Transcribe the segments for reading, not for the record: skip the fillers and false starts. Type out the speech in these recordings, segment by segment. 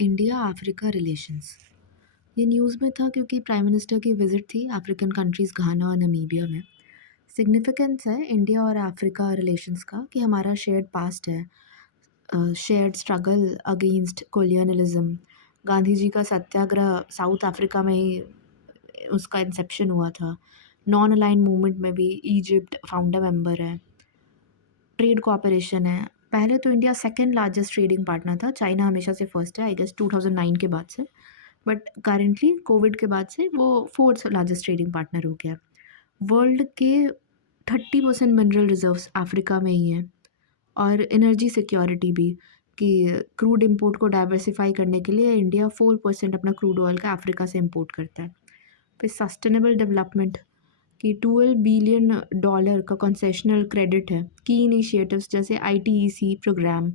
India Africa relations. ये news में था क्योंकि प्राइम मिनिस्टर की विजिट थी अफ्रीकन कंट्रीज़ घाना और नमीबिया में। सिग्निफिकेंस है इंडिया और अफ्रीका रिलेशंस का कि हमारा शेयर्ड पास्ट है, shared struggle against colonialism. Gandhi ji का सत्याग्रह साउथ अफ्रीका में ही उसका इंसेप्शन हुआ था। नॉन अलाइन मूवमेंट में भी इजिप्ट फाउंडर मेंबर है। ट्रेड कोऑपरेशन है। पहले तो India second largest trading partner था, चाइना हमेशा से फर्स्ट है आई गेस 2009 के बाद से। बट करेंटली कोविड के बाद से वो फोर्थ लार्जेस्ट ट्रेडिंग पार्टनर हो गया। वर्ल्ड के 30% मिनरल रिजर्व्स अफ्रीका में ही हैं। और एनर्जी सिक्योरिटी भी, कि क्रूड इंपोर्ट को डाइवर्सिफाई करने के लिए इंडिया 4% अपना क्रूड ऑयल का अफ्रीका से इंपोर्ट करता है। फिर सस्टेनेबल डेवलपमेंट कि $12 बिलियन का कंसेशनल क्रेडिट है की इनिशिएटिव्स जैसे आईटीईसी प्रोग्राम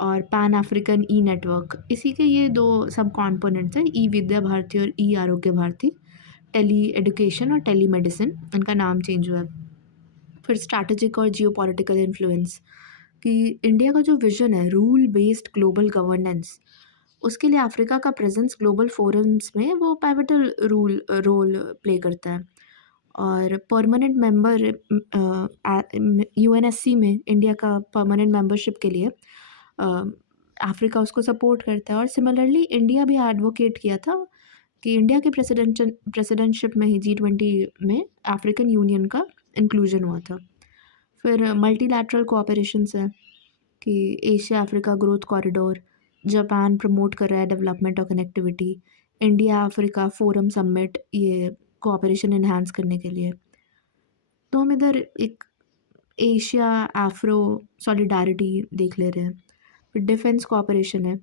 और पैन अफ्रीकन ई नेटवर्क। इसी के ये दो सब कॉम्पोनेंट्स हैं, ई विद्या भारती और ई आरोग्य भारती। टेली एडुकेशन और टेली मेडिसिन, इनका नाम चेंज हुआ है। फिर स्ट्रैटेजिक और जियो पॉलिटिकल इन्फ्लुएंस कि इंडिया का जो विजन है रूल बेस्ड ग्लोबल गवर्नेंस, उसके लिए अफ्रीका का प्रेजेंस ग्लोबल फोरम्स में वो पाइवटल रोल प्ले करता है। और परमानेंट मेंबर यूएनएससी में इंडिया का परमानेंट मेंबरशिप के लिए अफ्रीका उसको सपोर्ट करता है। और सिमिलरली इंडिया भी एडवोकेट किया था कि इंडिया के प्रेसिडेंटशिप में ही G20 में अफ्रीकन यूनियन का इंक्लूजन हुआ था। फिर मल्टीलैटरल कोऑपरेशंस है कि Asia Africa growth corridor, Japan promote कर रहा है डेवलपमेंट और connectivity. India Africa Forum summit, ये कोऑपरेशन इन्हांस करने के लिए। तो हम इधर एक एशिया अफ्रो सॉलिडारिटी देख ले रहे हैं। फिर डिफेंस कोऑपरेशन है।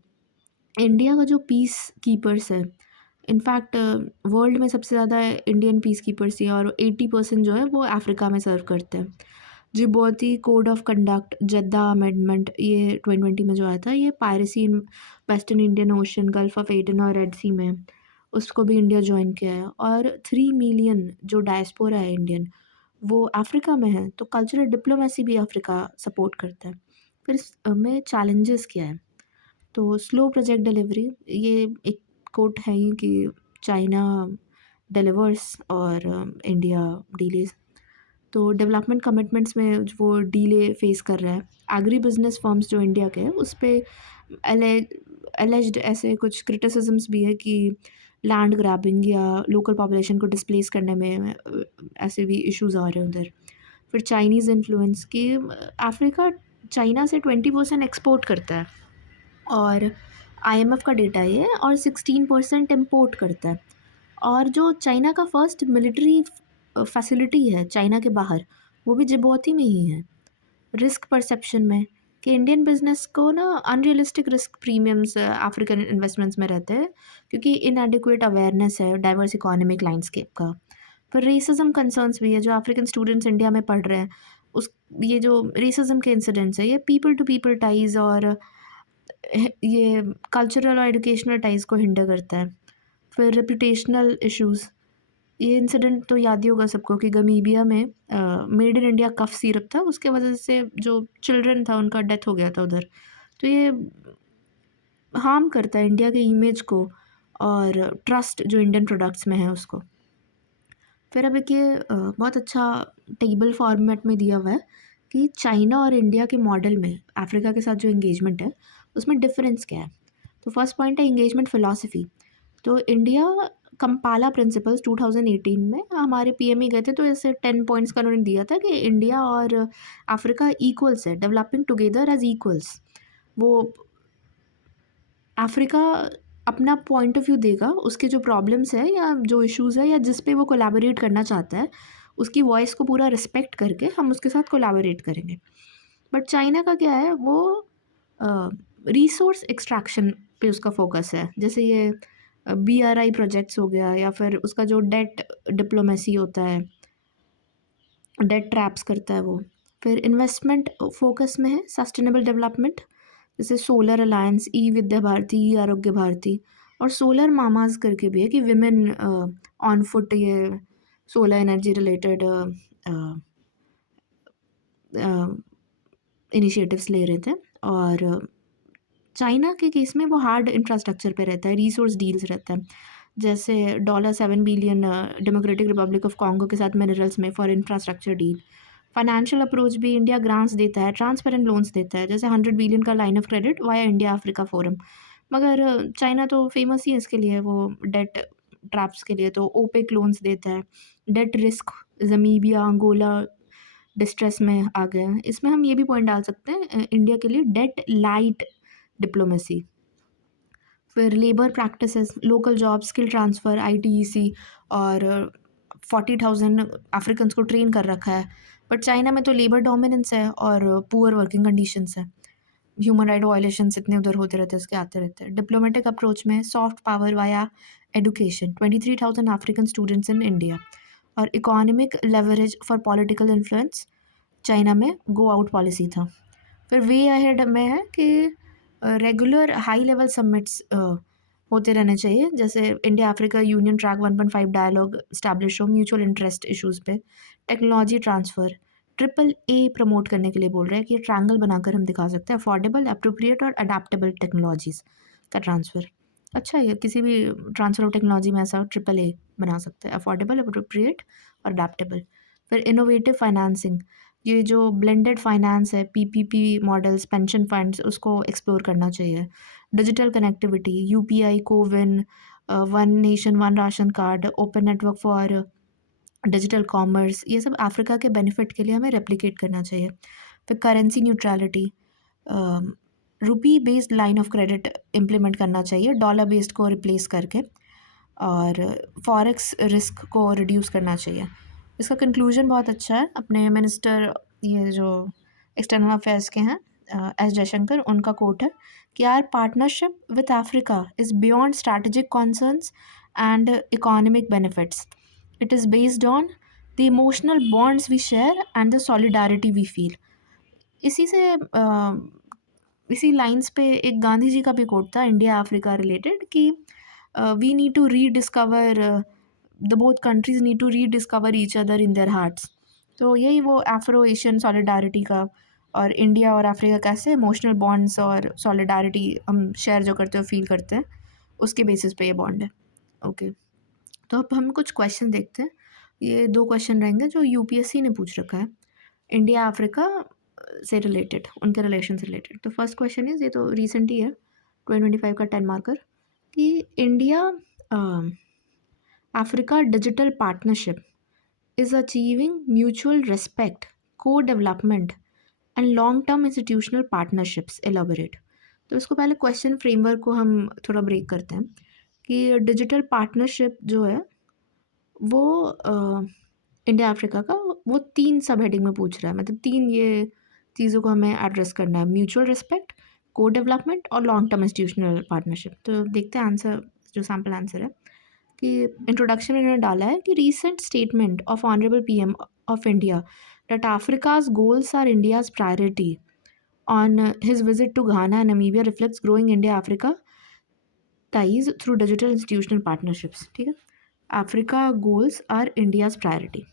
इंडिया का जो पीस कीपर्स है, इनफैक्ट वर्ल्ड में सबसे ज़्यादा इंडियन पीस कीपर्स ही हैं और 80% जो है वो अफ्रीका में सर्व करते हैं। Djibouti code of conduct Jeddah amendment, ये 2020 में जो आया था, ये piracy in Western Indian Ocean, Gulf of Aden और रेड सी में, उसको भी इंडिया ज्वाइन किया है। और 3 मिलियन जो डायस्पोरा है इंडियन, वो अफ्रीका में है, तो कल्चरल डिप्लोमेसी भी अफ्रीका सपोर्ट करता है। फिर इसमें चैलेंजेस क्या है, तो स्लो प्रोजेक्ट डिलीवरी, ये एक कोट है ही कि चाइना डिलीवर्स और इंडिया डिलेज। तो डेवलपमेंट कमिटमेंट्स में जो वो डीले फेस कर रहा है, एग्री बिजनेस फर्म्स जो इंडिया के हैं उस पे एलेज्ड ऐसे कुछ क्रिटिसिजम्स भी है कि लैंड ग्रैबिंग या लोकल पॉपुलेशन को डिस्प्लेस करने में ऐसे भी इश्यूज आ रहे हैं उधर। फिर चाइनीज़ इन्फ्लुएंस कि अफ्रीका चाइना से 20% एक्सपोर्ट करता है और आईएमएफ का डेटा ये है, और 16% इम्पोर्ट करता है। और जो चाइना का फर्स्ट मिलिट्री फैसिलिटी है चाइना के बाहर, वो भी जिबौती में ही है। रिस्क परसेप्शन में कि इंडियन बिजनेस को ना unrealistic risk premiums African investments में रहते हैं क्योंकि इनएडिक्वेट अवेयरनेस है डाइवर्स इकोनॉमिक लैंडस्केप का। फिर रेसिज्म कंसर्न्स भी है, जो अफ्रीकन स्टूडेंट्स इंडिया में पढ़ रहे हैं उस, ये जो रेसिज्म के इंसिडेंट्स है, ये पीपल टू पीपल टाइज और ये कल्चरल और एजुकेशनल टाइज को हिंडर करता है। फिर रेपुटेशनल इश्यूज़, ये इंसिडेंट तो याद ही होगा सबको कि गमीबिया में made in India cough syrup था, उसके वजह से जो चिल्ड्रन था उनका डेथ हो गया था उधर। तो ये हार्म करता है इंडिया के इमेज को और ट्रस्ट जो इंडियन प्रोडक्ट्स में है उसको। फिर अब एक ये बहुत अच्छा टेबल फॉर्मेट में दिया हुआ है कि चाइना और इंडिया के मॉडल में अफ्रीका के साथ जो एंगेजमेंट है उसमें डिफरेंस क्या है। तो फर्स्ट पॉइंट है एंगेजमेंट फिलॉसफी। तो इंडिया कंपाला प्रिंसिपल्स 2018 में हमारे पीएम ही गए थे, तो ऐसे 10 पॉइंट्स का उन्होंने दिया था कि इंडिया और अफ्रीका इक्वल्स है, डेवलपिंग टुगेदर एज इक्वल्स। वो अफ्रीका अपना पॉइंट ऑफ व्यू देगा, उसके जो प्रॉब्लम्स है या जो इश्यूज़ है या जिस पे वो कोलैबोरेट करना चाहता है, उसकी वॉइस को पूरा रिस्पेक्ट करके हम उसके साथ कोलैबोरेट करेंगे। बट चाइना का क्या है, वो रिसोर्स एक्सट्रैक्शन पे उसका फोकस है। जैसे ये बीआरआई प्रोजेक्ट्स हो गया, या फिर उसका जो डेट डिप्लोमेसी होता है, डेट ट्रैप्स करता है वो। फिर इन्वेस्टमेंट फोकस में है सस्टेनेबल डेवलपमेंट, जैसे सोलर अलायंस, ई विद्या भारती, ई आरोग्य भारती, और सोलर मामाज करके भी है कि विमेन ऑन फुट ये सोलर एनर्जी रिलेटेड इनिशिएटिव्स ले रहे थे। और चाइना के केस में वो हार्ड इंफ्रास्ट्रक्चर पे रहता है, रिसोर्स डील्स रहता है। जैसे $7 billion democratic Republic of Congo के साथ मिनरल्स में for infrastructure deal. Financial approach भी इंडिया ग्रांट्स देता है, ट्रांसपेरेंट लोन्स देता है, जैसे $100 बिलियन का line of credit via India Africa forum. मगर चाइना तो फेमस ही है इसके लिए, वो डेट ट्रैप्स के लिए तो ओपेक लोन्स देता है। डेट रिस्क, ज़मीबिया, अंगोला डिस्ट्रेस में आ गए हैं। इसमें हम ये भी पॉइंट डाल सकते हैं इंडिया के लिए डेट लाइट डिप्लोमेसी। फिर labour practices, local job, skill transfer, ITEC और 40,000 अफ्रीकन्स को ट्रेन कर रखा है। बट चाइना में तो लेबर डोमिनेंस है और पुअर वर्किंग कंडीशंस है। ह्यूमन राइट वायलेशंस इतने उधर होते रहते हैं, उसके आते रहते हैं। डिप्लोमेटिक अप्रोच में soft power via education, 23,000 African students in India. और economic leverage for political influence, China में गो आउट पॉलिसी था। फिर वे अहेड में है कि रेगुलर हाई लेवल समिट्स होते रहने चाहिए, जैसे India Africa Union track 1.5 dialogue establish हो म्यूचुअल इंटरेस्ट इश्यूज़ पे। टेक्नोलॉजी ट्रांसफ़र, AAA प्रमोट करने के लिए बोल रहे हैं कि ये ट्रायंगल बनाकर हम दिखा सकते हैं, अफोर्डेबल, एप्रोप्रिएट और अडेप्टेबल टेक्नोलॉजीज़ का ट्रांसफ़र। अच्छा है, किसी भी ट्रांसफ़र ऑफ टेक्नोलॉजी में ऐसा AAA बना सकते हैं, अफोर्डेबल, एप्रोप्रिएट और अडेप्टेबल। फिर इनोवेटिव फाइनेंसिंग, ये जो ब्लेंडेड फाइनेंस है, पीपीपी मॉडल्स, पेंशन फंड्स, उसको एक्सप्लोर करना चाहिए। Digital connectivity, UPI, CoWIN, one nation one ration card, open network for digital commerce, ये सब अफ्रीका के बेनिफिट के लिए हमें रेप्लिकेट करना चाहिए। फिर currency neutrality, rupee based line of credit implement करना चाहिए डॉलर बेस्ड को रिप्लेस करके, और फॉरेक्स रिस्क को रिड्यूस करना चाहिए। इसका कंक्लूजन बहुत अच्छा है। अपने मिनिस्टर, ये जो एक्सटर्नल अफेयर्स के हैं, एस जयशंकर, उनका कोट है कि our partnership with Africa is beyond strategic concerns and economic benefits. It is based on the emotional bonds we share and the solidarity we feel. इसी से इसी लाइंस पे एक गांधी जी का भी कोट था इंडिया अफ्रीका रिलेटेड कि we need to rediscover, the both countries need to rediscover each other in their hearts. तो यही वो अफ्रो एशियन सॉलिडारिटी का, और इंडिया और अफ्रीका कैसे इमोशनल बॉन्ड्स और सॉलिडारिटी हम शेयर जो करते हो, फील करते हैं, उसके बेसिस पे ये बॉन्ड है। ओके, तो अब हम कुछ क्वेश्चन देखते हैं। ये 2 क्वेश्चन रहेंगे जो यूपीएससी ने पूछ रखा है इंडिया अफ्रीका से रिलेटेड, उनके रिलेशन से रिलेटेड। तो फर्स्ट क्वेश्चन इज़, ये तो रिसेंट ही है, 2025 का 10 मार्कर, कि India Africa digital partnership is achieving mutual respect, co-development and long-term institutional partnerships. Elaborate. तो इसको पहले क्वेश्चन फ्रेमवर्क को हम थोड़ा ब्रेक करते हैं कि डिजिटल पार्टनरशिप जो है वो इंडिया अफ्रीका का, वो 3 सब हेडिंग में पूछ रहा है, मतलब 3 ये चीज़ों को हमें एड्रेस करना है, म्यूचुअल रिस्पेक्ट, को डेवलपमेंट और लॉन्ग टर्म इंस्टीट्यूशनल पार्टनरशिप। तो देखते हैं आंसर, जो सैम्पल आंसर है कि इंट्रोडक्शन में इन्होंने डाला है कि recent statement of honourable PM of India that Africa's goals are India's priority on his visit to Ghana and Namibia reflects growing India-Africa ties through digital institutional partnerships. ठीक है, Africa goals are India's priority.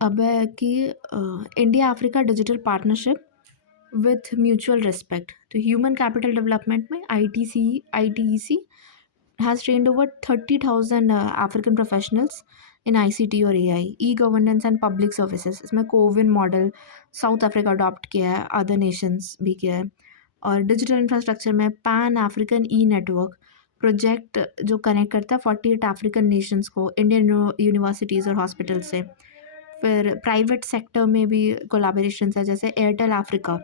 अब है कि India Africa digital partnership with mutual respect. तो human capital development में ITEC has trained over 30,000 African professionals in ICT और AI, e-governance and public services। इसमें CoWIN model south Africa adopt किया है, other Nations भी किया है। और डिजिटल इंफ्रास्ट्रक्चर में पैन अफ्रीकन नेटवर्क प्रोजेक्ट जो कनेक्ट करता है 48 अफ्रीकन नेशंस को इंडियन यूनिवर्सिटीज़ और हॉस्पिटल से। फिर प्राइवेट सेक्टर में भी कोलाबोरेशंस है, जैसे एयरटेल अफ्रीका,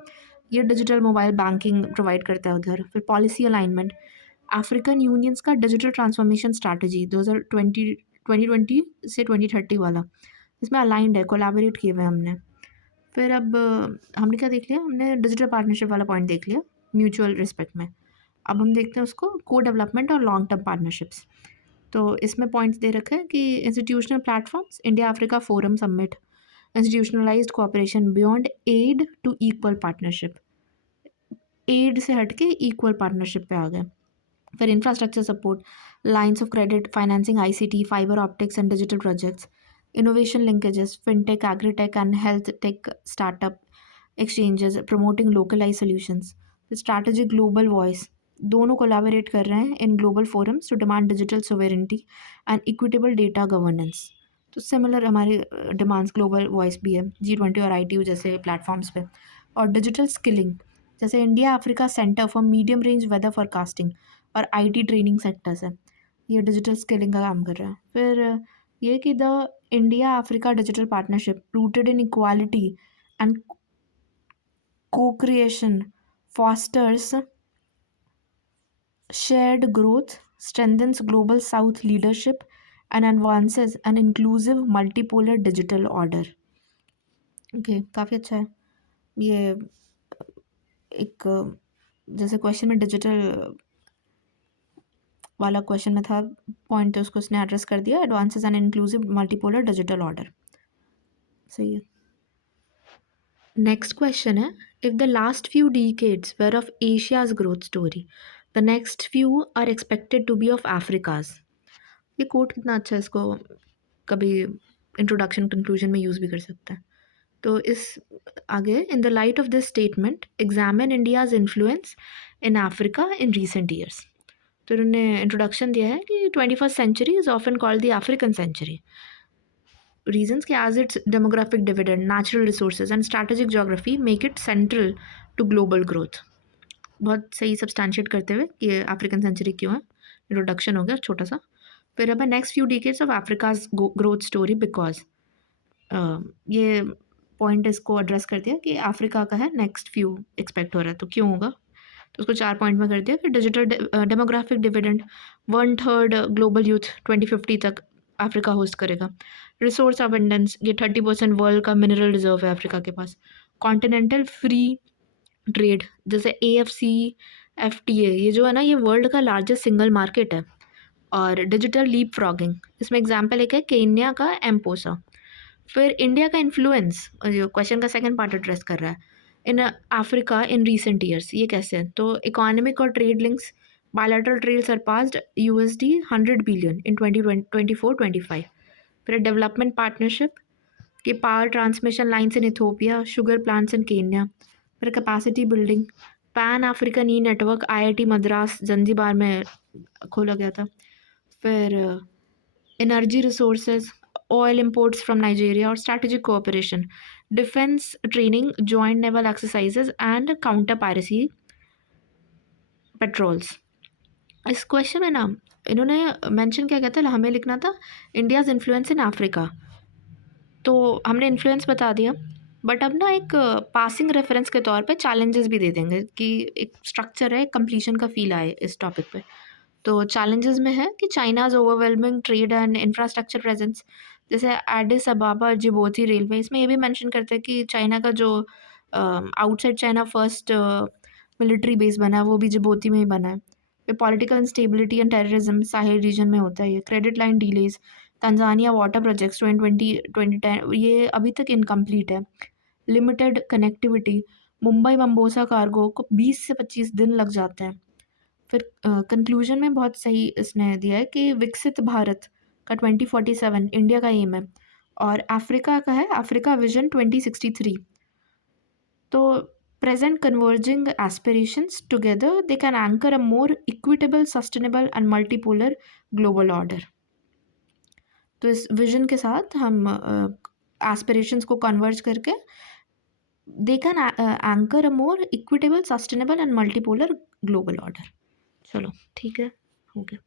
ये डिजिटल मोबाइल बैंकिंग प्रोवाइड करता है उधर। फिर पॉलिसी अलाइनमेंट, अफ्रीकन यूनियंस का डिजिटल ट्रांसफॉर्मेशन स्ट्रैटेजी 2020 से 2030 वाला, इसमें अलाइंड है, कोलैबोरेट किए हुए हमने। फिर अब हमने क्या देख लिया, हमने डिजिटल पार्टनरशिप वाला पॉइंट देख लिया म्यूचुअल रिस्पेक्ट में। अब हम देखते हैं उसको को डेवलपमेंट और लॉन्ग टर्म पार्टनरशिप्स। तो इसमें पॉइंट्स दे रखे हैं कि institutional platforms, India Africa Forum Summit, institutionalised cooperation beyond aid to equal partnership, aid से हट के इक्वल पार्टनरशिप पे आ गए। फिर infrastructure support, lines of credit, financing ICT, fibre optics and digital projects, innovation linkages, fintech, agri-tech and health tech startup exchanges, promoting localized solutions, strategic global voice, दोनों collaborate कर रहे हैं in global forums to demand digital sovereignty and equitable data governance. तो similar हमारे demands global voice भी है G20 और ITU जैसे प्लेटफॉर्म्स पे। और डिजिटल स्किलिंग, जैसे India Africa centre for medium range weather forecasting और IT ट्रेनिंग सेक्टर्स है, ये डिजिटल स्किलिंग का काम कर रहा है। फिर ये कि the India Africa digital partnership rooted in equality and co-creation fosters shared growth, strengthens global south leadership and advances an inclusive multipolar digital order। Okay, काफ़ी अच्छा है ये। एक जैसे क्वेश्चन में डिजिटल वाला क्वेश्चन में था पॉइंट, तो उसको उसने एड्रेस कर दिया, advances and inclusive multipolar digital order. सही है। नेक्स्ट क्वेश्चन है, if the last few decades were of Asia's growth story, the next few are expected to be of Africa's. ये कोट कितना अच्छा है, इसको कभी इंट्रोडक्शन कंक्लूजन में यूज़ भी कर सकते हैं। तो इस आगे, in the light of this statement examine India's influence in Africa in recent years. तो इन्होंने इंट्रोडक्शन दिया है कि 21st century is often called the African century. Reasons कि as its demographic dividend, natural resources and strategic geography make it central to global growth. बहुत सही substantiate करते हुए कि अफ्रीकन सेंचुरी क्यों है। इंट्रोडक्शन हो गया छोटा सा। फिर अब next few decades of Africa's growth story, because ये पॉइंट इसको एड्रेस कर दिया कि अफ्रीका का है नेक्स्ट फ्यू एक्सपेक्ट हो रहा है, तो क्यों होगा। तो उसको 4 पॉइंट में कर दिया कि digital demographic dividend, 1/3 global youth 2050 तक अफ्रीका होस्ट करेगा। रिसोर्स अबंडेंस, ये 30% वर्ल्ड का मिनरल रिजर्व है अफ्रीका के पास। कॉन्टिनेंटल फ्री ट्रेड, जैसे AFCFTA, ये जो है ना, ये वर्ल्ड का लार्जेस्ट सिंगल मार्केट है। और डिजिटल लीप फ्रॉगिंग, इसमें एग्जाम्पल एक है केन्या का एम्पोसा। फिर इंडिया का इन्फ्लुएंस, जो क्वेश्चन का सेकंड पार्ट एड्रेस कर रहा है, in Africa in recent years, ये कैसे है। तो इकोनॉमिक और trade links, bilateral trade surpassed $100 billion in 2024-25। फिर डेवलपमेंट पार्टनरशिप कि power transmission lines in Ethiopia, sugar plants in Kenya. फिर capacity building, pan African e network IIT Madras Zanzibar में खोला गया था। फिर energy resources, oil imports from Nigeria और strategic cooperation, defence training, joint naval exercises and counter piracy patrols. इस question में ना इन्होंने मेंशन क्या कहते हैं, हमें लिखना था इंडियाज़ इन्फ्लुएंस इन अफ्रीका, तो हमने इन्फ्लुएंस बता दिया। बट अब ना एक पासिंग रेफरेंस के तौर पे चैलेंजेस भी दे देंगे कि एक स्ट्रक्चर है, कंप्लीशन का फील आए इस टॉपिक पे। तो चैलेंजेस में है कि China's overwhelming trade and infrastructure presence, जैसे एडिस अबाबा जिबोती रेलवे, इसमें ये भी मेंशन करते हैं कि चाइना का जो outside China first military base बना है वो भी जिबोती में ही बना है। फिर political instability and terrorism Sahil reason में होता है ये। Credit line delays, Tanzania water projects 2010 ये अभी तक इनकम्प्लीट है। लिमिटेड कनेक्टिविटी, मुंबई बम्बोसा कार्गो को 20 से 25 दिन लग जाते हैं। फिर कंक्लूजन में बहुत सही इसने दिया है कि विकसित भारत का 2047 इंडिया का एम है, और अफ्रीका का है अफ्रीका विजन 2063। तो present converging aspirations together they can anchor a more equitable, sustainable and multipolar global order। तो इस विजन के साथ हम एस्पिरेशंस को कन्वर्ज करके they can anchor a more equitable, sustainable and multipolar global order। चलो ठीक है, हो गया।